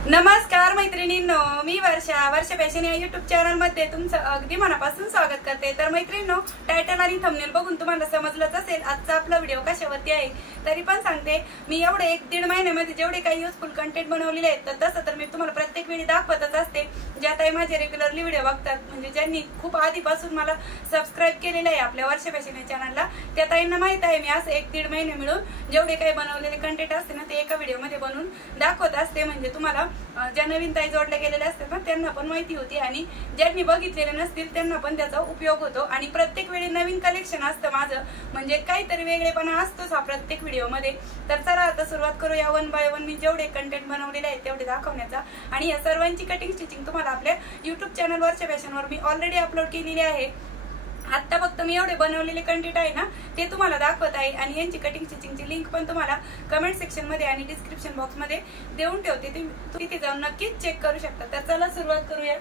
नमस्कार मैत्रिणींनो, मी वर्षा फॅशन या युट्यूब चॅनल मध्ये तुमचं अगदी मनापासून स्वागत करते। तर मैत्रिणींनो, टायटल आणि थंबनेल बघून तुम्हाला समजलंच असेल आजचा आपला व्हिडिओ कशावरती आहे। तरी पण सांगते, मी एवढे 1-1.5 महिन्यामध्ये जेवढे काही युजफुल कंटेंट बनवलेले आहेत तसं तर मी तुम्हाला प्रत्येक वेळी दाखवतच असते। ज्या ताई माझे रेग्युलरली व्हिडिओ बघतात, म्हणजे ज्यांनी खूप आधीपासून मला सबस्क्राइब केलेलं आहे आपल्या वर्षा फॅशन या चॅनलला, त्या ताईंना माहित आहे मी असं 1-1.5 महिने मिळून जेवढे काही बनवलेले कंटेंट असते ना ते एका व्हिडिओमध्ये बनवून दाखवत असते। म्हणजे तुम्हाला ज्या नवीन ताई जोडल्या गेलेल्या असतात ना त्यांना पण माहिती होती आणि ज्यांनी बघितलेले नसतील त्यांना पण त्याचा उपयोग होतो। आणि प्रत्येक वेळी नवीन कलेक्शन असतं माझं, म्हणजे काहीतरी वेगळेपणा असतोच हा प्रत्येक व्हिडिओ मध्ये। तर चला आता सुरुवात करूया 1 बाय 1 मी जेवढे कंटेंट बनवलेले आहेत तेवढे दाखवण्याचा। आणि या सर्वांची कटिंग स्टिचिंग तुम्हाला आपल्या युट्यूब चॅनल वर्षा फॅशनवर मी ऑलरेडी अपलोड केलेली आहे। आता फक्त मी एवढे बनवलेले कंटेंट आहे ना ते तुम्हाला दाखवत आहे आणि यांची कटिंग स्टिचिंगची लिंक पण तुम्हाला कमेंट सेक्शन मध्ये आणि डिस्क्रिप्शन बॉक्स मध्ये देऊन ठेवते, तिथे जाऊन नक्कीच चेक करू शकता। तर चला सुरुवात करूया।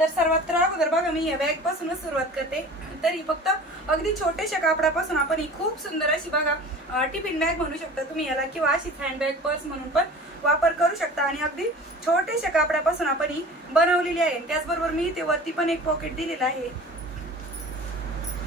तर सर्वात अगोदर बघा, मी या बॅग पासूनच सुरुवात करते। तरी फक्त अगदी छोट्याशा कापडापासून आपण ही खूप सुंदर अशी बघा टिफिन बॅग म्हणू शकता तुम्ही याला, किंवा अशीच हँड बॅग पर्स म्हणून पण वापर करू शकता। आणि अगदी छोट्याशा कापडापासून आपण ही बनवलेली आहे। त्याचबरोबर मी इथे वरती पण एक पॉकेट दिलेलं आहे,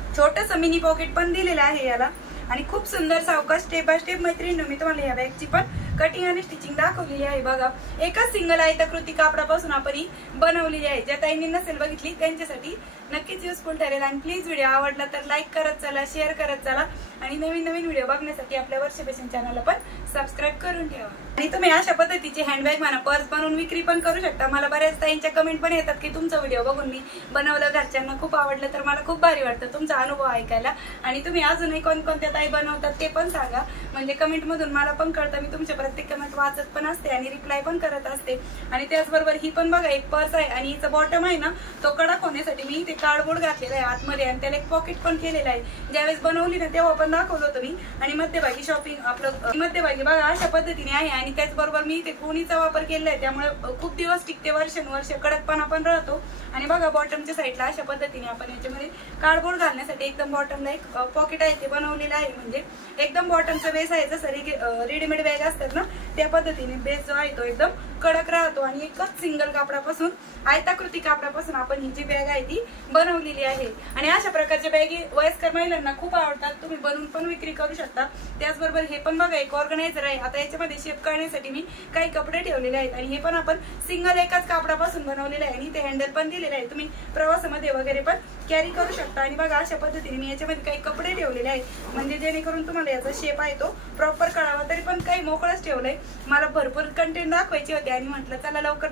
छोटस मिनी पॉकेट पण दिलेलं आहे याला। आणि खूप सुंदर सावकाश स्टेप बाय स्टेप मैत्रिणींनो मी तुम्हाला या बॅगची पण कटिंग आणि स्टिचिंग दाखवलेली आहे। बघा, एकच सिंगल आयताकृती कापडापासून आपण ही बनवलेली आहे। ज्या ताईंनी नसेल बघितली त्यांच्यासाठी नक्कीच युजफुल ठरेल। आणि प्लीज व्हिडिओ आवडला तर लाईक करत चला, शेअर करत चला आणि नवीन व्हिडिओ बघण्यासाठी आपल्या वर्षा फॅशन चॅनलला पण सबस्क्राइब करून ठेवा। आणि तुम्ही अशा पद्धतीची हँडबॅग म्हणा पर्स बनवून विक्री पण करू शकता। मला बऱ्याच ताईंच्या कमेंट पण येतात की तुमचा व्हिडिओ बघून मी बनवलं, घरच्यांना खूप आवडलं, तर मला खूप भारी वाटतं तुमचा अनुभव ऐकायला। आणि तुम्ही अजूनही कोणकोणत्या ताई बनवतात ते पण सांगा, म्हणजे कमेंट मधून मला पण कळतं। मी तुमच्या प्रत्येक कमेंट वाचत पण असते आणि रिप्लाय पण करत असते। आणि त्याचबरोबर ही पण बघा एक पर्स आहे आणि हिचं बॉटम आहे ना तो कडक होण्यासाठी मी ते कार्डबोर्ड घातलेलं आहे आतमध्ये आणि त्याला एक पॉकेट पण केलेलं आहे। ज्यावेळेस बनवली ना तेव्हा पण दाखवलं होतं मी। आणि मध्यभागी शॉपिंग आपलं मध्यभागी बघा अशा पद्धतीने आहे। आणि त्याचबरोबर मी ते कोणीचा वापर केलेला आहे, त्यामुळे खूप दिवस टिकते, वर्षानुवर्ष कडकपणा पण राहतो। आणि बघा बॉटमच्या साईडला अशा पद्धतीने आपण याच्यामध्ये कार्डबोर्ड घालण्यासाठी एकदम बॉटमला एक पॉकेट आहे ते बनवलेलं आहे। म्हणजे एकदम बॉटमचा बेस आहे जसं रेडीमेड बॅग असतात ना त्या पद्धतीने बेस जो आहे तो एकदम कडक राहतो। आणि एकच सिंगल कापडापासून आयताकृती कापडापासून आपण ही जी बॅग आहे ती बनवलेली आहे। आणि अशा प्रकारच्या बॅगी वयस्कर महिलांना खूप आवडतात, तुम्ही बनवून पण विक्री करू शकता। त्याचबरोबर हे पण बघा एक ऑर्गनायझर आहे। आता याच्यामध्ये शेप करण्यासाठी मी काही कपडे ठेवलेले आहेत आणि हे पण आपण सिंगल एकाच कापडापासून बनवलेले आहे। आणि ते हँडल पण दिलेले आहे, तुम्ही प्रवासामध्ये वगैरे पण कॅरी करू शकता। आणि बघा अशा पद्धतीने मी याच्यामध्ये काही कपडे ठेवलेले आहेत, म्हणजे जेणेकरून तुम्हाला याचा शेप आहे तो प्रॉपर कळावा। तरी पण काही मोकळंच ठेवलंय, मला भरपूर कंटेंट दाखवायचे होते आणि म्हटलं चला लवकर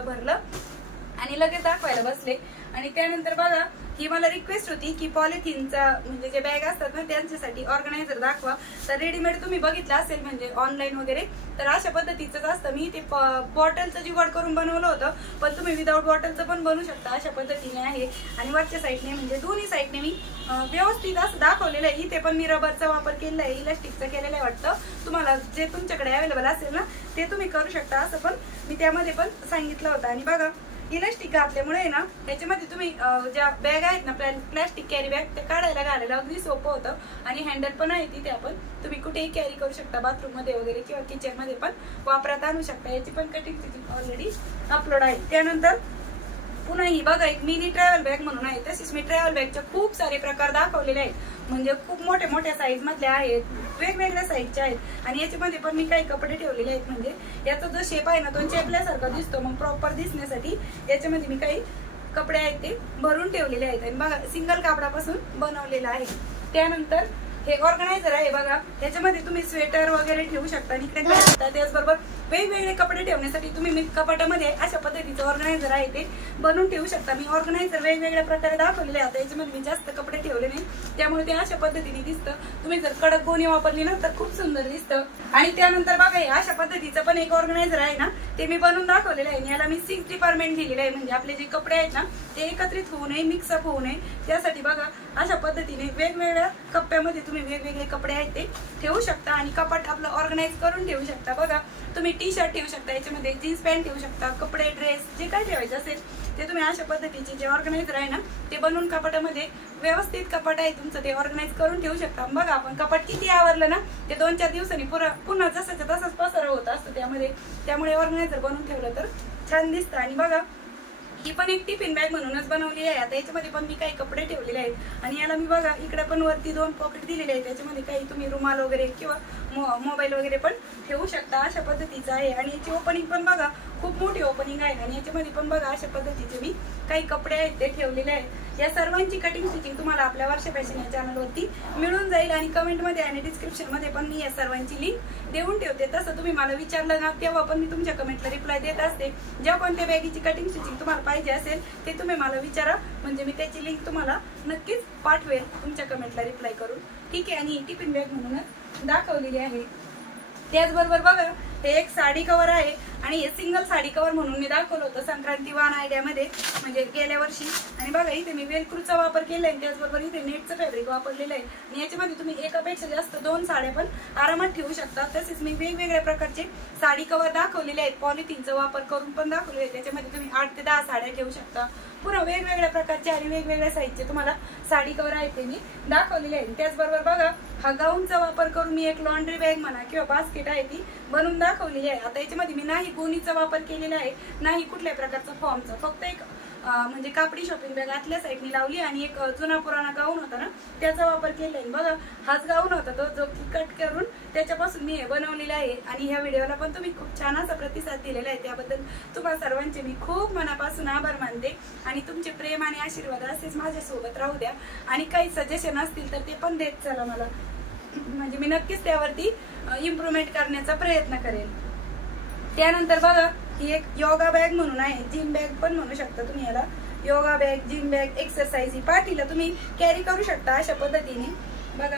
भरलं आणि लगेच दाखवायला बसले। आणि त्यानंतर बघा ही मला रिक्वेस्ट होती की पॉलिथिनचा म्हणजे जे बॅग असतात ना त्यांच्यासाठी ऑर्गनायझर दाखवा। तर रेडीमेड तुम्ही बघितलं असेल म्हणजे ऑनलाईन वगैरे, तर अशा पद्धतीचंच असतं। मी ते बॉटलचं जुगाड करून बनवलं होतं, पण तुम्ही विदाऊट बॉटलचं पण बनवू शकता अशा पद्धतीने आहे। आणि वरच्या साईडने म्हणजे दोन्ही साईडने मी व्यवस्थित असं दाखवलेलं आहे। इथे पण मी रबरचा वापर केलेला आहे, इलास्टिकचा केलेला आहे वाटतं। तुम्हाला जे तुमच्याकडे अवेलेबल असेल ना ते तुम्ही करू शकता, असं पण मी त्यामध्ये पण सांगितलं होतं। आणि बघा इलास्टिक घातल्यामुळे ना त्याच्यामध्ये तुम्ही ज्या बॅग आहेत ना प्लॅस्टिक कॅरी बॅग ते काढायला घालायला अगदी सोपं होतं। आणि हँडल पण आहे तिथे आपण तुम्ही कुठेही कॅरी करू शकता, बाथरूम मध्ये वगैरे किंवा किचन मध्ये पण वापरात आणू शकता। याची पण कटिंग स्टिचिंग ऑलरेडी अपलोड आहे। त्यानंतर पुन्हा ही बघा एक मिनी ट्रॅव्हल बॅग म्हणून आहे। तसेच मी ट्रॅव्हल बॅगचे खूप सारे प्रकार दाखवलेले आहेत, म्हणजे खूप मोठ्या साईज मधले आहेत, वेगवेगळ्या साईजचे आहेत। आणि याच्यामध्ये पण मी काही कपडे ठेवलेले आहेत, म्हणजे याचा जो शेप आहे ना तो चेपल्यासारखा दिसतो, मग प्रॉपर दिसण्यासाठी याच्यामध्ये मी काही कपडे आहेत ते भरून ठेवलेले आहेत। आणि बघा सिंगल कापडापासून बनवलेला आहे। त्यानंतर हे ऑर्गनायझर आहे बघा, याच्यामध्ये तुम्ही स्वेटर वगैरे ठेवू शकता आणि इकडे काय शकता। त्याचबरोबर वेगवेगळे कपडे ठेवण्यासाठी तुम्ही मी कपाटामध्ये अशा पद्धतीचं ऑर्गनायझर आहे ते बनवून ठेवू शकता। मी ऑर्गनायझर वेगवेगळ्या प्रकारे दाखवलेले आहे। आता याच्यामध्ये मी जास्त कपडे ठेवले नाही त्यामुळे ते अशा पद्धतीने दिसतं। तुम्ही जर कडक गोणी वापरली ना तर खूप सुंदर दिसतं। आणि त्यानंतर बघा अशा पद्धतीचं पण एक ऑर्गनायझर आहे ना ते मी बनवून दाखवलेलं आहे। याला मी 6 डिपार्टमेंट दिलेले आहे, म्हणजे आपले जे कपडे आहेत ना ते एकत्रित होऊ नये, मिक्सअप होऊ नये, त्यासाठी बघा अशा पद्धतीने वेगवेगळ्या कप्प्यामध्ये तुम्ही तुम्ही वेगवेगळे कपडे आहेत ते ठेवू शकता आणि कपाट आपलं ऑर्गनाईज करून ठेवू शकता। बघा तुम्ही टी शर्ट ठेवू शकता, याच्यामध्ये जीन्स पॅन्ट ठेवू शकता, कपडे ड्रेस जे काय ठेवायचं असेल ते तुम्ही अशा पद्धतीचे जे ऑर्गनाइजर आहे ना ते बनवून कपाटामध्ये व्यवस्थित कपाट आहे तुमचं ते ऑर्गनाइज करून ठेवू शकता। बघा आपण कपाट किती आवरलं ना ते 2-4 दिवसांनी पुन्हा जसंच्या तसंच पसारा होत असतं त्यामुळे ऑर्गनाइजर बनवून ठेवलं तर छान दिसतं। आणि बघा ही पण एक टिफिन बॅग म्हणूनच बनवली आहे। आता याच्यामध्ये पण मी काही कपडे ठेवलेले आहेत आणि याला मी बघा इकडे पण वरती 2 पॉकेट दिलेले आहेत, त्याच्यामध्ये काही तुम्ही रुमाल वगैरे किंवा मोबाईल वगैरे पण ठेवू शकता अशा पद्धतीचं आहे। आणि याची ओपनिंग पण बघा खूप मोठी ओपनिंग आहे आणि याच्यामध्ये पण बघा अशा पद्धतीचे मी काही कपडे आहेत ते ठेवलेले आहेत। या सर्वांची कटिंग स्टिचिंग तुम्हाला आपल्या वर्षा फॅशन या चॅनलवरती मिळून जाईल आणि कमेंटमध्ये आणि डिस्क्रिप्शनमध्ये पण मी या सर्वांची लिंक देऊन ठेवते। तसं तुम्ही मला विचारलं ना तेव्हा पण मी तुमच्या कमेंटला रिप्लाय देत असते। जेव्हा कोणत्या बॅगीची कटिंग स्टिचिंग तुम्हाला पाहिजे असेल ते तुम्ही मला विचारा, म्हणजे मी त्याची लिंक तुम्हाला नक्कीच पाठवेल तुमच्या कमेंटला रिप्लाय करून, ठीक आहे। आणि टिफिन बॅग म्हणूनच दाखवलेली आहे। त्याचबरोबर बघा हे एक साडी कव्हर आहे आणि हे सिंगल साडी कव्हर म्हणून मी दाखवलं होतं संक्रांती वान आयडियामध्ये, म्हणजे गेल्या वर्षी। आणि बघा इथे मी वेलक्रूचा वापर केलाय, त्याचबरोबर इथे नेटचं फॅब्रिक वापरलेलं आहे आणि याच्यामध्ये तुम्ही एकापेक्षा जास्त 2 साड्या पण आरामात ठेवू शकता। तसेच मी वेगवेगळ्या प्रकारचे साडी कव्हर दाखवलेले आहेत, पॉलिथिनचा वापर करून पण दाखवलेले आहे, त्याच्यामध्ये तुम्ही 8 ते 10 साड्या ठेवू शकता। पुन्हा वेगवेगळ्या प्रकारचे आणि वेगवेगळ्या साईजचे तुम्हाला साडी कव्हर आहेत ते मी दाखवलेले आहे। त्याचबरोबर बघा हा गाऊनचा वापर करून मी एक लॉन्ड्री बॅग म्हणा किंवा बास्केट आहे ती बनवून दाखवलेली आहे। आता याच्यामध्ये मी नाही गोणीचा वापर केलेला आहे नाही कुठल्याही प्रकारचा फॉर्मचा, फक्त एक म्हणजे कापडी शॉपिंग बॅग आतल्या साईडनी लावली आणि एक जुना पुराणा गाऊन होता ना त्याचा वापर केलेला आहे। बघा हाच गाऊन होता तो जो की कट करून त्याच्यापासून मी हे बनवलेला आहे आणि ह्या व्हिडिओला पण तुम्ही खूप छान असा प्रतिसाद दिलेला आहे, त्याबद्दल तुम्हाला सर्वांचे मी खूप मनापासून आभार मानते। आणि तुमचे प्रेम आणि आशीर्वाद असेच माझ्यासोबत राहू द्या आणि काही सजेशन असतील तर ते पण देत चला मला, म्हणजे मी नक्कीच त्यावरती इम्प्रूव्हमेंट करण्याचा प्रयत्न करेल। त्यानंतर बघा ही एक योगा बॅग म्हणून आहे, जिम बॅग पण म्हणू शकता तुम्ही याला, yoga bag, gym bag, exercise ही पाठीला तुम्ही कॅरी करू शकता अशा पद्धतीने। बघा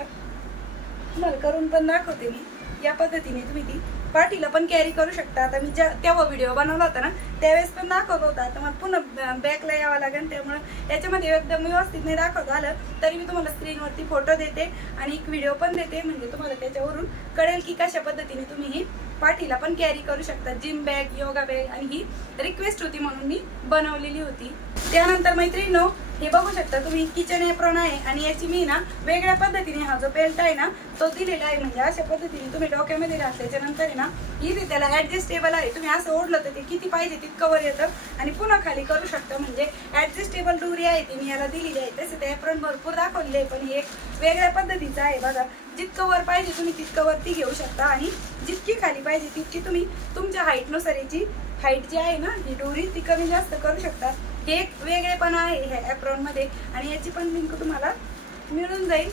तुम्हाला करून पण दाखवते मी, या पद्धतीने तुम्ही ती पाठीला पण कॅरी करू शकता। आता मी तेव्हा व्हिडिओ बनवला होता ना त्यावेळेस पण दाखवत होता, आता मला पुन्हा बॅकला यावं लागेल त्यामुळे याच्यामध्ये एकदम व्यवस्थित नाही दाखवता आलं तरी मी तुम्हाला स्क्रीनवरती फोटो देते आणि एक व्हिडिओ पण देते, म्हणजे तुम्हाला त्याच्यावरून कळेल की कशा पद्धतीने तुम्ही ही पाठीला पण कॅरी करू शकता। जिम बॅग, योगा बॅग आणि ही रिक्वेस्ट होती म्हणून मी बनवलेली होती। त्यानंतर मैत्रिणींनो हे बघू शकता तुम्ही किचन एप्रॉन आहे आणि याची मी ना वेगळ्या पद्धतीने हा जो बेल्ट आहे ना तो दिलेला आहे, म्हणजे अशा पद्धतीने तुम्ही डोक्यामध्ये घातल्याच्या नंतर आहे ना इथे त्याला ऍडजस्टेबल आहे, तुम्ही असं ओढलं तर ते किती पाहिजे तितकं वर येतं आणि पुन्हा खाली करू शकता, म्हणजे ऍडजस्टेबल दोरी आहे ती मी याला दिलेली आहे। तसे ते एप्रॉन भरपूर दाखवलेले आहे पण हे एक वेगळ्या पद्धतीचं आहे। बघा जितकं वर पाहिजे तुम्ही तितकं वरती घेऊ शकता आणि जितकी खाली पाहिजे तितकी तुम्ही तुमच्या हाईटनुसार याची हाईट जी आहे ना ही दोरी ती कमी जास्त करू शकता। हे एक वेगळेपणा आहे ह्या एप्रॉन मध्ये आणि याची पण लिंक तुम्हाला मिळून जाईल,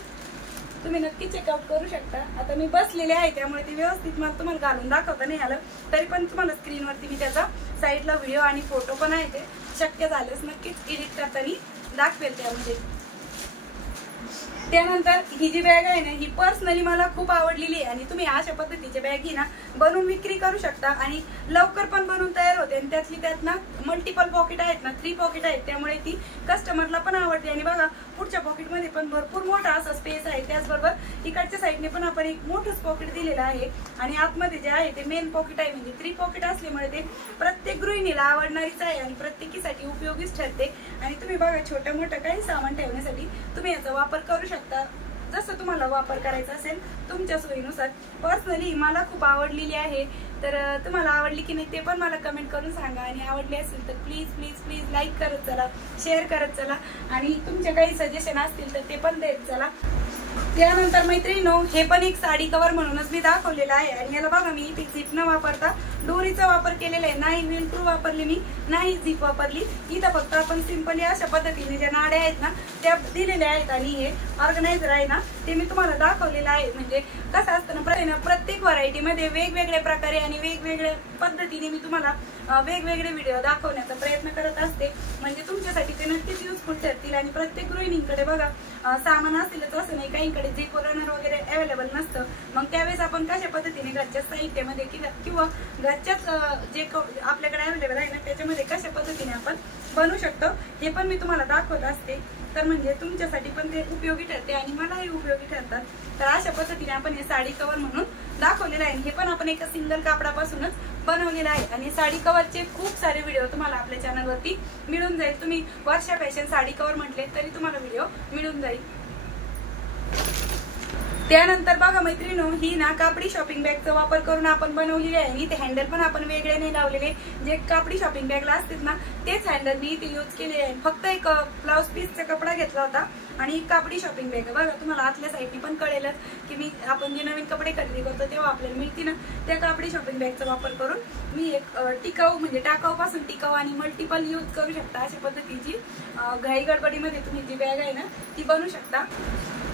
तुम्ही नक्की चेकआउट करू शकता। आता मी बसलेले आहे त्यामुळे ते व्यवस्थित मला तुम्हाला घालून दाखवता नाही आलं तरी पण तुम्हाला स्क्रीनवरती मी त्याचा साईडला व्हिडिओ आणि फोटो पण आहे ते शक्य झाल्यास नक्कीच एडिट करताना दाखवेल त्यामध्ये। त्यानंतर ही जी बॅग आहे ना ही पर्सनली मला खूप आवडलेली आहे आणि तुम्ही अशा पद्धतीच्या बॅगी ना बनवून विक्री करू शकता आणि लवकर पण बनवून तयार होते आणि त्यातली त्यात ना मल्टिपल पॉकेट आहेत ना 3 पॉकेट आहेत त्यामुळे ती कस्टमरला पण आवडते। आणि बघा पुढच्या पॉकेटमध्ये पण भरपूर मोठा असा स्पेस आहे, त्याचबरोबर इकडच्या साईडने पण आपण एक मोठंच पॉकेट दिलेलं आहे आणि आतमध्ये जे आहे ते मेन पॉकेट आहे, म्हणजे 3 पॉकेट असल्यामुळे ते प्रत्येक गृहिणीला आवडणारीच आहे आणि प्रत्येकीसाठी उपयोगीच ठरते। आणि तुम्ही बघा छोटं मोठं काही सामान ठेवण्यासाठी तुम्ही याचा वापर करू शकता, जसं तुम्हाला वापर करायचा असेल तुमच्या सोयीनुसार। पर्सनली मला खूप आवडलेली आहे, तर तुम्हाला आवडली की नाही ते पण मला कमेंट करून सांगा आणि आवडली असेल तर प्लीज प्लीज प्लीज लाईक करत चला, शेअर करत चला आणि तुमचे काही सजेशन असतील तर ते पण देत चला। त्यानंतर मैत्रिणींनो हे पण एक साडी कव्हर म्हणूनच मी दाखवलेलं आहे आणि याला बघा मी इथे झिप न वापरता दोरीचा वापर केलेला आहे, नाही वेलक्रू वापरली मी नाही झिप वापरली, इथं फक्त आपण सिंपली अशा पद्धतीने ज्या नाड्या आहेत ना त्या दिलेल्या आहेत आणि हे ऑर्गनायझर आहे ना ते मी तुम्हाला दाखवलेलं आहे। म्हणजे कसं असतं ना प्रत्येक व्हरायटीमध्ये वेगवेगळ्या प्रकारे आणि वेगवेगळ्या पद्धतीने मी तुम्हाला वेगवेगळे व्हिडिओ दाखवण्याचा प्रयत्न करत असते, म्हणजे तुमच्यासाठी ते नक्कीच युजफुल ठरतील। आणि प्रत्येक गृहिणींकडे बघा सामान असेलच असं नाही, काहींकडे झिप रनर वगैरे अवेलेबल नसतं, मग त्यावेळेस आपण कशा पद्धतीने घरच्या साहित्यामध्ये किंवा घरच्याच जे आपल्याकडे अवेलेबल आहे ना त्याच्यामध्ये कशा पद्धतीने आपण बनवू शकतो हे पण मी तुम्हाला दाखवत असते. तर म्हणजे तुमच्यासाठी पण ते उपयोगी ठरते आणि मलाही उपयोगी ठरतात. तर अशा पद्धतीने आपण हे साडी कव्हर म्हणून दाखवलेलं आहे. हे पण आपण एका सिंगल कापडापासूनच बनवलेलं आहे आणि साडी कव्हरचे खूप सारे व्हिडिओ तुम्हाला आपल्या चॅनलवरती मिळून जाईल. तुम्ही वर्षा फॅशन साडी कव्हर म्हटले तरी तुम्हाला व्हिडिओ मिळून जाईल. त्यानंतर बघा मैत्रिणींनो, ही ना कापडी शॉपिंग बॅगचा वापर करून आपण बनवलेली आहे आणि ते हँडल पण आपण वेगळे नाही लावलेले. जे कापडी शॉपिंग बॅगला असतात ना तेच हँडल मी इथे यूज केले आहे. फक्त एक ब्लाउज पीसचा कपडा घेतला होता आणि कापडी शॉपिंग बॅग. बघा तुम्हाला आतल्या साईडनी पण कळेलच की आपण जे नवीन कपडे खरेदी करतो तेव्हा आपल्याला मिळते ना त्या कापडी शॉपिंग बॅगचा वापर करून मी एक टिकाऊ म्हणजे टाकाऊ पासून टिकाऊ आणि मल्टिपल यूज करू शकता अशा पद्धतीची घाई गडबडीमध्ये तुम्ही जी बॅग आहे ना ती बनवू शकता.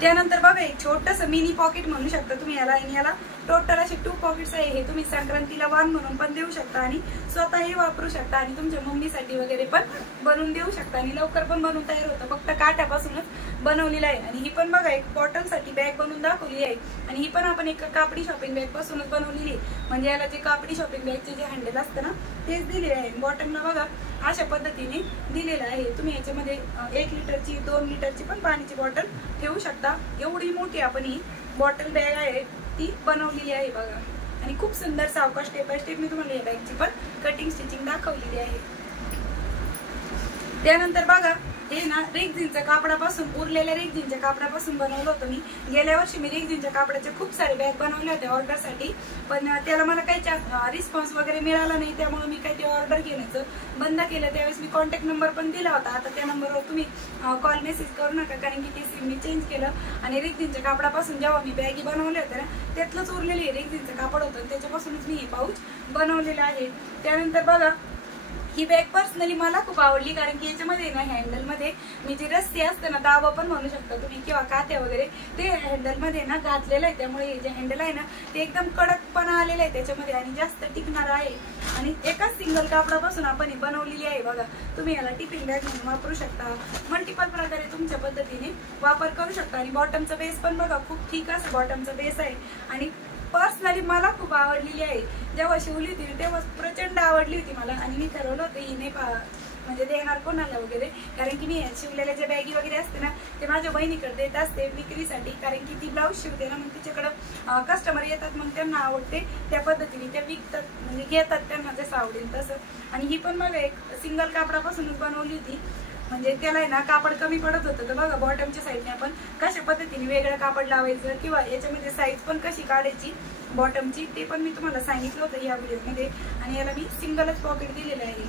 त्यानंतर बघा एक छोटंसं मिनी पॉकेट म्हणू शकता तुम्ही याला. आणि याला टोटल असे 2 पॉकेट्स आहे. हे तुम्ही संक्रांतीला वाण म्हणून पण देऊ शकता आणि स्वतःही वापरू शकता आणि तुमच्या मम्मीसाठी वगैरे पण बनवून देऊ शकता आणि लवकर पण बनवून तयार होतं. फक्त काठ्यापासूनच बनवलेलं आहे. आणि ही पण बघा एक बॉटलसाठी बॅग बनवून दाखवली आहे आणि ही पण आपण एक कापडी शॉपिंग बॅग पासूनच बनवलेली आहे. म्हणजे याला जे कापडी शॉपिंग बॅगचे जे हँडल असतं ना तेच दिलेले आहे. बॉटमला बघा अशा पद्धतीने दिलेलं आहे. तुम्ही याच्यामध्ये 1 लिटरची 2 लिटरची पण पाण्याची बॉटल ठेवू शकता. एवढी मोठी आपण ही बॉटल बॅग आहे ती बनवलेली आहे बघा. आणि खूप सुंदर सावकाश स्टेप बाय स्टेप मी तुम्हाला या बॅगची पण कटिंग स्टिचिंग दाखवलेली आहे. त्यानंतर बघा हे ना रेक्झिनच्या कापडापासून उरलेल्या रेक्झिनच्या कापडापासून बनवलं होतं मी. गेल्या वर्षी मी रेक्झिनच्या कापडाचे खूप सारे बॅग बनवले होते ऑर्डरसाठी, पण त्याला मला काही रिस्पॉन्स वगैरे मिळाला नाही. त्यामुळे मी काही ते ऑर्डर घेण्याचं बंद केलं. त्यावेळेस मी कॉन्टॅक्ट नंबर पण दिला होता. आता त्या नंबरवर तुम्ही कॉल मेसेज करू नका कारण की ते सिम मी चेंज केलं. आणि रेक्झिनच्या कापडापासून जेव्हा मी बॅगी बनवले होते ना त्यातलंच उरलेले रेक्झिनचं कापड होतं त्याच्यापासूनच मी हे पाऊच बनवलेलं आहे. त्यानंतर बघा ही बॅग पर्सनली मला खूप आवडली कारण की याच्यामध्ये ना हँडलमध्ये मी जी रस्सी असते ना दावा पण म्हणू शकता तुम्ही किंवा कात्या वगैरे ते हँडलमध्ये ना घातलेलं आहे. त्यामुळे हे जे हँडल आहे ना ते एकदम कडकपणा आलेलं आहे त्याच्यामध्ये आणि जास्त टिकणार आहे. आणि एकाच सिंगल कापडापासून आपण ही बनवलेली आहे बघा. तुम्ही याला टिफिन बॅग म्हणून वापरू शकता. मल्टिपल प्रकारे तुमच्या पद्धतीने वापर करू शकता. आणि बॉटमचा बेस पण बघा खूप ठीक असं बॉटमचा बेस आहे आणि पर्सनली मला खूप आवडलेली आहे. जेव्हा शिवली होती तेव्हा प्रचंड आवडली होती मला आणि मी ठरवलं होतं ही नाही म्हणजे देणार कोणाला वगैरे कारण की मी शिवलेल्या ज्या बॅगी वगैरे असते ना ते माझ्या बहिणीकडे देत असते विक्रीसाठी. कारण की ती ब्लाऊज शिवते ना मग तिच्याकडं कस्टमर येतात मग त्यांना आवडते त्या पद्धतीने त्या विकतात म्हणजे घेतात त्यांना जसं आवडेल तसं. आणि ही पण बघा एक सिंगल कापडापासूनच बनवली होती म्हणजे त्याला आहे ना कापड कमी पडत होतं. तर बघा बॉटमच्या साईडने आपण कशा पद्धतीने वेगळं कापड लावायचं किंवा याच्यामध्ये साईज पण कशी काढायची बॉटमची ते पण मी तुम्हाला सांगितलं होतं या व्हिडिओमध्ये. आणि याला मी सिंगलच पॉकेट दिलेलं आहे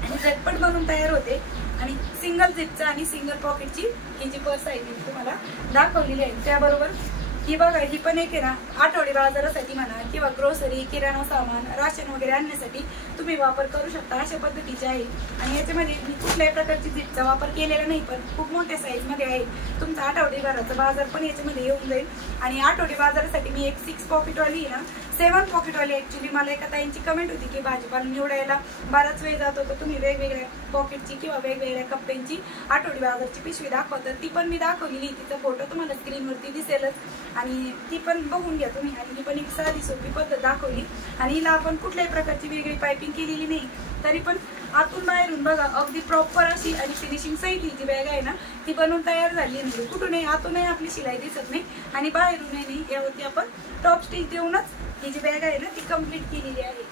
आणि झटपट बनवून तयार होते. आणि सिंगल झिपचा आणि सिंगल पॉकेटची ही जी पर्स आहे ती तुम्हाला दाखवलेली आहे. त्याबरोबर ही बघा ही पण एक आहे ना आठवडी बाजारासाठी म्हणा किंवा ग्रोसरी किराणा सामान राशन वगैरे आणण्यासाठी तुम्ही वापर करू शकता अशा पद्धतीचे आहे. आणि याच्यामध्ये मी कुठल्याही प्रकारची झिपचा वापर केलेला नाही पण खूप मोठ्या साईजमध्ये आहे. तुमचा आठवडी बाजाराचा बाजार पण याच्यामध्ये येऊन जाईल. आणि आठवडी बाजारासाठी मी एक 6 पॉकेटवाली आहे ना 7 पॉकेटवाली ऍक्च्युली मला एका ताईंची कमेंट होती की भाजीपाला निवडायला बराच वेळ जातो तर तुम्ही वेगवेगळ्या पॉकेटची किंवा वेगवेगळ्या कप्प्यांची आठवडी बाजारची पिशवी दाखवतात. ती पण मी दाखवलेली. तिचा फोटो तुम्हाला स्क्रीनवरती दिसेलच आणि ती पण बघून घ्या तुम्ही. आणि ही पण एक साधी सोपी पद्धत दाखवली आणि हिला आपण कुठल्याही प्रकारची वेगळी पायपिंग केलेली नाही तरी पण आतून बाहेरून बघा अगदी प्रॉपर अशी आणि फिनिशिंग सहित ही जी बॅग आहे ना ती बनवून तयार झाली नाही. कुठूनही आतूनही आपली शिलाई दिसत नाही आणि बाहेरूनही नाही. यावरती आपण टॉप स्टिच देऊनच ही जी बॅग आहे ना ती कम्प्लीट केलेली आहे.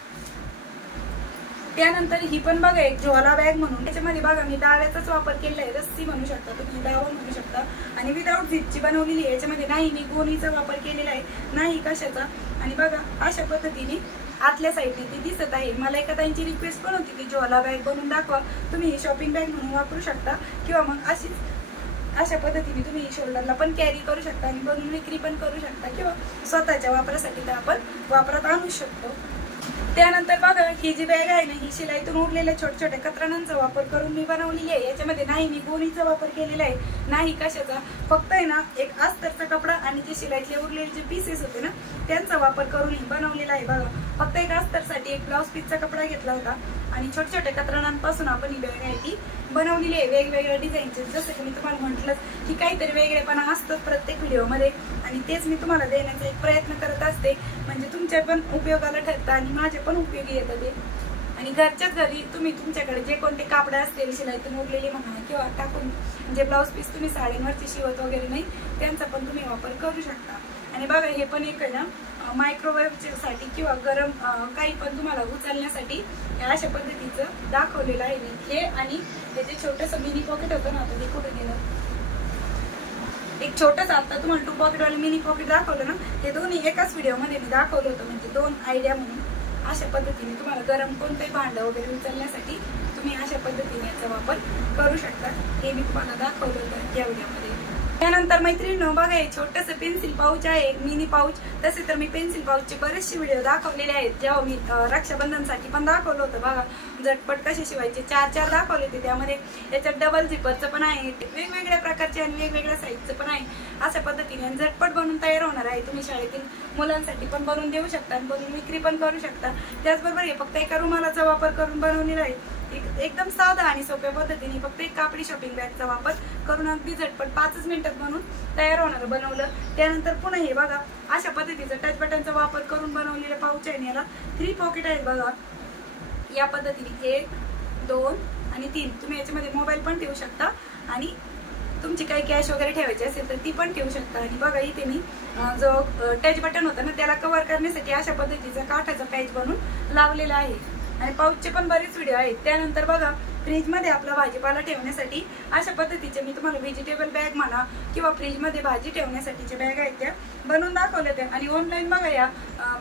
त्यानंतर ही पण बघा एक ज्वाला बॅग म्हणून त्याच्यामध्ये बघा मी दाव्याचाच वापर केलेला आहे. रस्सी म्हणू शकता तुम्ही दावा म्हणू शकता आणि विदाऊट झिपची बनवलेली आहे. याच्यामध्ये नाही मी गोणीचा वापर केलेला आहे नाही कशाचा. आणि बघा अशा पद्धतीने आतल्या साईडने ती दिसत आहे. मला एका त्यांची रिक्वेस्ट पण होती की ज्वाला बॅग बनवून दाखवा. तुम्ही ही शॉपिंग बॅग म्हणून वापरू शकता किंवा मग अशा पद्धतीने तुम्ही शोल्डरला पण कॅरी करू शकता आणि बनवून विक्री पण करू शकता किंवा स्वतःच्या वापरासाठी तर आपण वापरात आणू शकतो. त्यानंतर बघा ही जी बॅग आहे ना ही शिलाईतून उरलेल्या छोट्या छोट्या कतरणांचा वापर करून मी बनवलेली आहे. याच्यामध्ये नाही मी गोणीचा वापर केलेला आहे नाही कशाचा. फक्त आहे ना एक अस्तरचा कपडा आणि जे शिलाईतले उरलेले जे पीसेस होते ना त्यांचा वापर करून बनवलेला आहे. बघा फक्त एक अस्तरसाठी एक ब्लाउज पीसचा कपडा घेतला होता आणि छोट्या छोट्या कतरणांपासून आपण ही बॅग आहे ती बनवलेली आहे वेगवेगळ्या डिझाईनचे। जसं की मी तुम्हाला म्हटलं की काहीतरी वेगळेपणा असतोच प्रत्येक व्हिडिओमध्ये आणि तेच मी तुम्हाला देण्याचा एक प्रयत्न करत असते, म्हणजे तुमच्या पण उपयोगाला ठरतं आणि माझे पण उपयोगी येतं ते। आणि घरच्याच घरी तुम्ही तुमच्याकडे जे कोणते कापड असतील शिलाईतून उरलेली म्हणा किंवा टाकून जे ब्लाऊज पीस तुम्ही साड्यांवरची शिवत वगैरे नाही त्यांचा पण तुम्ही वापर करू शकता। आणि बघा हे पण एक आहे ना मायक्रोवेव्ह साठी किंवा गरम काही पण तुम्हाला उचलण्यासाठी अशा पद्धतीचं दाखवलेलं आहे मी हे। आणि त्याचे छोटंसं मिनी पॉकेट होतं ना, आता ते कुठे गेलं, एक छोटंसं आता तुम्हाला 2 पॉकेटवाले मिनी पॉकेट दाखवलं ना, हे दोन्ही एकाच व्हिडिओमध्ये मी दाखवलं होतं, म्हणजे 2 आयडिया म्हणून। अशा पद्धतीने तुम्हाला गरम कोणतेही भांडं वगैरे उचलण्यासाठी तुम्ही अशा पद्धतीने याचा वापर करू शकता, हे मी तुम्हाला दाखवलं होतं या व्हिडिओमध्ये। त्यानंतर मैत्रिणींनो बघा हे छोटंसं पेन्सिल पाऊच आहे, मिनी पाऊच। तसे तर मी पेन्सिल पाऊचचे बरेचसे व्हिडिओ दाखवलेले आहेत, जेव्हा मी रक्षाबंधनसाठी पण दाखवलं होतं बघा झटपट कसे शिवायचे, 4 दाखवले होते त्यामध्ये। याच्यात डबल झिपरचं पण आहे, वेगवेगळ्या प्रकारचे आणि वेगवेगळ्या साईजचं पण आहे। अशा पद्धतीने झटपट बनवून तयार होणार आहे, तुम्ही शाळेतील मुलांसाठी पण बनवून देऊ शकता आणि बनवून विक्री पण करू शकता। त्याचबरोबर हे फक्त एका रुमालाचा वापर करून बनवलेला आहे, एकदम साधा आणि सोप्या पद्धतीने फक्त एक कापडी शॉपिंग बॅगचा वापर करून अगदी झटपट 5 मिनिटात बनवून तयार होणार बनवलं। त्यानंतर पुन्हा हे बघा अशा पद्धतीचं टच बटनचा वापर करून बनवलेलं पाऊच आहे, याला 3 पॉकेट आहेत बघा या पद्धतीने 1, 2 आणि 3। तुम्ही याच्यामध्ये मोबाईल पण ठेवू शकता आणि तुमची काही कॅश वगैरे ठेवायची असेल तर ती पण ठेवू शकता। आणि बघा इथे मी जो टच बटन होता ना त्याला कव्हर करण्यासाठी अशा पद्धतीचा काठाचा पॅच बनवून लावलेला आहे आणि पाऊचचे पण बरेच व्हिडिओ आहेत। त्यानंतर बघा फ्रीजमध्ये आपला भाजीपाला ठेवण्यासाठी अशा पद्धतीचे मी तुम्हाला व्हेजिटेबल बॅग म्हणा किंवा फ्रीजमध्ये भाजी ठेवण्यासाठीच्या बॅग आहेत त्या बनवून दाखवल्या त्या। आणि ऑनलाईन बघा या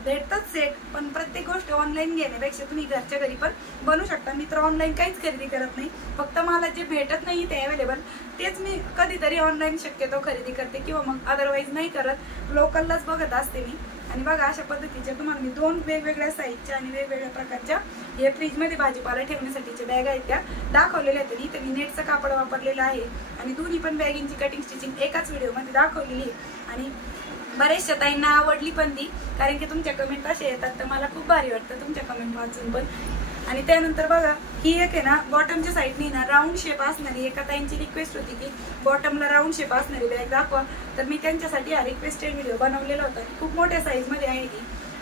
भेटतात सेट, पण प्रत्येक गोष्ट ऑनलाईन घेण्यापेक्षा तुम्ही घरच्या घरी पण बनवू शकता। मी तर ऑनलाईन काहीच खरेदी करत नाही, फक्त मला जे भेटत नाही ते अवेलेबल तेच मी कधीतरी ऑनलाईन शक्यतो खरेदी करते किंवा मग अदरवाईज नाही करत, लोकललाच बघत असते मी। आणि बघा अशा पद्धतीच्या तुम्हाला मी 2 वेगवेगळ्या साईजच्या आणि वेगवेगळ्या प्रकारच्या हे फ्रीजमध्ये भाजीपाला ठेवण्यासाठीच्या बॅग आहेत त्या दाखवलेल्या आहेत। इथे मी नेटचं कापड वापरलेलं आहे आणि दोन्ही पण बॅगिंगची कटिंग स्टिचिंग एकाच व्हिडिओमध्ये दाखवलेली आहे आणि बरेचशा ताईंना आवडली पण ती, कारण की तुमच्या कमेंट असे येतात तर मला खूप भारी वाटतं तुमच्या कमेंट वाचून पण। आणि त्यानंतर बघा ही एक आहे ना बॉटमच्या साईडनी ना राऊंड शेप असणारी, एका ताईंची रिक्वेस्ट होती की बॉटमला राऊंड शेप असणारी बॅग दाखवा, तर मी त्यांच्यासाठी हा रिक्वेस्टेड व्हिडिओ बनवलेला होता। खूप मोठ्या साईजमध्ये आहे की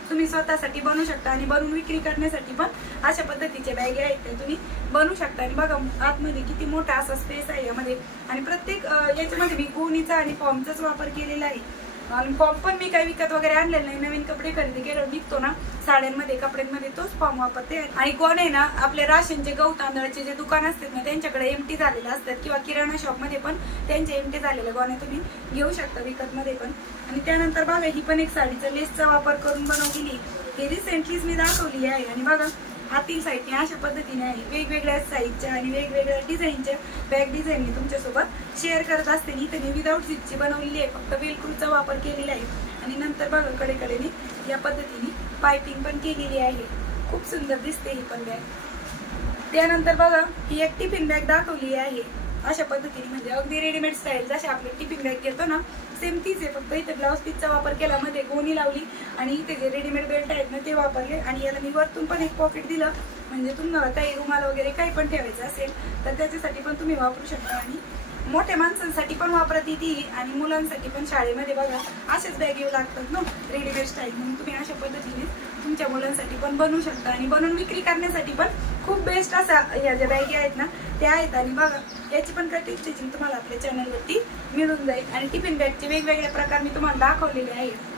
तुम्ही स्वतःसाठी बनवू शकता आणि बनवून विक्री करण्यासाठी पण अशा पद्धतीचे बॅग आहेत त्या तुम्ही बनवू शकता। आणि बघा आतमध्ये किती मोठा असा स्पेस आहे यामध्ये आणि प्रत्येक याच्यामध्ये मी गोणीचा आणि फॉर्मचाच वापर केलेला आहे। आणि फॉर्म पण मी काही विकत वगैरे आणलेलं नाही, नवीन कपडे खरेदी केलं विकतो ना साड्यांमध्ये कपड्यांमध्ये तोच फॉर्म वापरते। आणि कोण आहे ना आपले राशनचे गहू तांदळाचे जे दुकान असतात ना त्यांच्याकडे एमटी झालेले असतात किंवा किराणा शॉपमध्ये पण त्यांचे एमटी झालेले गोण्या तुम्ही घेऊ शकता विकत मध्ये पण। आणि त्यानंतर बघा ही पण एक साडीचा लेसचा वापर करून बनवलेली, ही रिसेंटलीच मी दाखवली आहे। आणि बघा आतील साईडने अशा पद्धतीने आहे, वेगवेगळ्या साईजच्या आणि वेगवेगळ्या डिझाईनच्या बॅग डिझाईन मी तुमच्यासोबत शेअर करत असते। इथे मी विदाऊट झिपची बनवलेली आहे, फक्त वेलक्रूचा वापर केलेला आहे। आणि नंतर बघा कडेकडेने या पद्धतीने पायपिंग पण केलेली आहे, खूप सुंदर दिसते ही पण बॅग। त्यानंतर बघा ही एक टिफिन बॅग दाखवली आहे अशा पद्धतीने, म्हणजे अगदी रेडीमेड स्टाईल जसे आपले टिफिन बॅग घेतो ना सेम तीच आहे, फक्त इथे ब्लाउज पीसचा वापर केला, मध्ये गोणी लावली आणि इथे जे रेडीमेड बेल्ट आहेत ना ते वापरले। आणि याला मी वरतून पण एक पॉकेट दिलं, म्हणजे तुम्हाला काही रुमाल वगैरे काही पण ठेवायचं असेल तर त्याच्यासाठी पण तुम्ही वापरू शकता। आणि मोठ्या माणसांसाठी पण वापरत येते आणि मुलांसाठी पण शाळेमध्ये बघा असेच बॅग येऊ लागतात ना रेडीमेड स्टाईल, म्हणून तुम्ही अशा पद्धतीने तुमच्या मुलांसाठी पण बनवू शकता आणि बनवून विक्री करण्यासाठी पण खूप बेस्ट असा या ज्या बॅगी आहेत ना त्या आहेत। आणि बघा याची पण कटिंग स्टिचिंग तुम्हाला आपल्या चॅनलवरती मिळून जाईल आणि टिफिन बॅगचे वेगवेगळे प्रकार मी तुम्हाला दाखवलेले आहेत।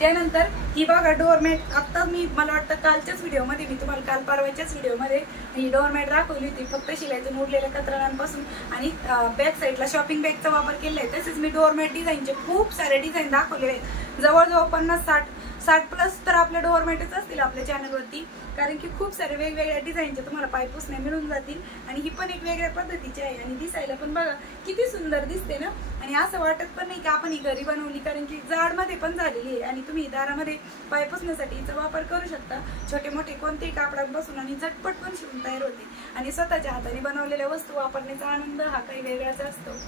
त्यानंतर ही बघा डोअरमॅट, आता मी मला वाटतं कालच्याच व्हिडिओमध्ये मी तुम्हाला काल परवाच्याच व्हिडिओमध्ये ही डोअरमॅट दाखवली होती, फक्त शिलाईतून उरलेल्या कतरणांपासून आणि बॅक साईडला शॉपिंग बॅगचा वापर केलेला आहे। तसेच मी डोअरमॅट डिझाईनचे खूप सारे डिझाईन दाखवलेले आहेत, जवळजवळ 50-60 प्लस तर आपल्या डोअरमॅटच असतील आपल्या चॅनलवरती, कारण की खूप सारे वेगवेगळ्या डिझाईनचे तुम्हाला पायपुसण्या मिळून जातील। आणि ही पण एक वेगळ्या पद्धतीची आहे आणि दिसायला पण बघा किती सुंदर दिसते ना, आणि असं वाटत पण नाही की आपण ही घरी बनवली, कारण की जाडमध्ये पण झालेली आहे आणि तुम्ही दारामध्ये पायपुसण्यासाठी हिचा वापर करू शकता। छोटे मोठे कोणतेही कापडात बसून आणि झटपट पण शिवून तयार होते आणि स्वतःच्या हाताने बनवलेल्या वस्तू वापरण्याचा आनंद हा काही वेगळाच असतो।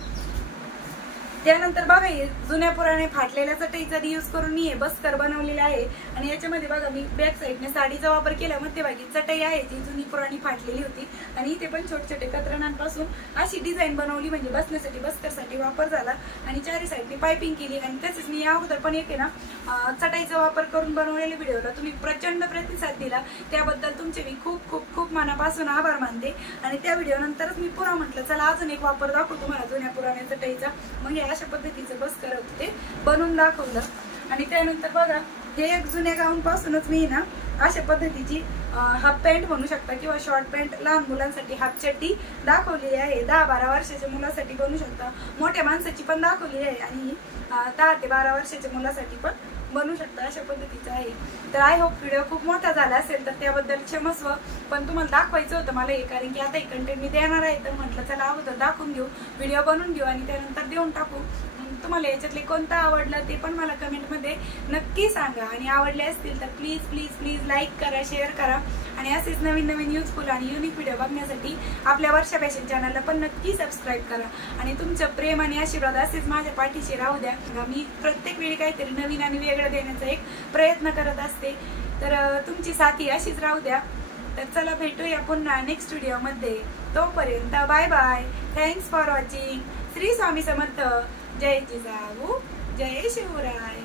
त्यानंतर बघा हे जुन्या पुराणे फाटलेल्या चटईचा यूज करून मी हे बस्तर बनवलेले आहे आणि याच्यामध्ये बघा मी बॅक साईडने साडीचा वापर केला, मध्यभागी चटई आहे जी जुनी पुराणी फाटलेली होती आणि इथे पण छोटे छोटे कतरणांपासून अशी डिझाईन बनवली, म्हणजे बसण्यासाठी बस्तरसाठी वापर झाला आणि चारी साईडने पायपिंग केली. आणि तसेच मी या अगोदर पण येते ना चटईचा वापर करून बनवलेल्या व्हिडिओला तुम्ही प्रचंड प्रतिसाद दिला, त्याबद्दल तुमचे मी खूप खूप खूप मनापासून आभार मानते. आणि त्या व्हिडिओ नंतरच मी पुन्हा म्हटलं चला अजून एक वापर दाखवतो तुम्हाला जुन्या पुराण्या चटईचा. मग हे अशा पद्धतीचं बस करत होते बनवून दाखवलं. आणि त्यानंतर बघा हे एक जुन्या गाऊन पासूनच मी ना अशा पद्धतीची हाफ पॅन्ट म्हणू शकता किंवा शॉर्ट पॅन्ट, लहान मुलांसाठी हाफ चड्डी दाखवलेली आहे. 10-12 वर्षाच्या मुलासाठी बनवू शकता, मोठ्या माणसाची पण दाखवली आहे आणि 10 ते 12 वर्षाच्या मुलासाठी पण बनवू शकता, अशा पद्धतीचं आहे. तर आय होप व्हिडिओ खूप मोठा झाला असेल तर त्याबद्दल क्षमस्व, पण तुम्हाला दाखवायचं होतं मला हे, कारण की आता हे कंटेंट मी देणार आहे तर म्हटलं चला अगोदर दाखवून घेऊ, व्हिडिओ बनवून घेऊ आणि त्यानंतर देऊन टाकू. तुम्हाला याच्यातले कोणता आवडलं ते पण मला कमेंटमध्ये नक्की सांगा आणि आवडले असतील तर प्लीज प्लीज प्लीज लाईक करा, शेअर करा आणि असेच नवीन नवीन युजफुल आणि युनिक व्हिडिओ बघण्यासाठी आपल्या वर्षा फॅशन चॅनलला पण नक्की सबस्क्राईब करा. आणि तुमचं प्रेम आणि आशीर्वाद असेच माझ्या पाठीशी राहू द्या. मी प्रत्येक वेळी काहीतरी नवीन आणि वेगळं देण्याचा एक प्रयत्न करत असते, तर तुमची साथी अशीच राहू द्या. तर चला भेटूया पुन्हा नेक्स्ट व्हिडिओमध्ये. तोपर्यंत bye bye. Thanks for watching. Shri Swami Samarth. जय जिजाऊ, जय शिवराय.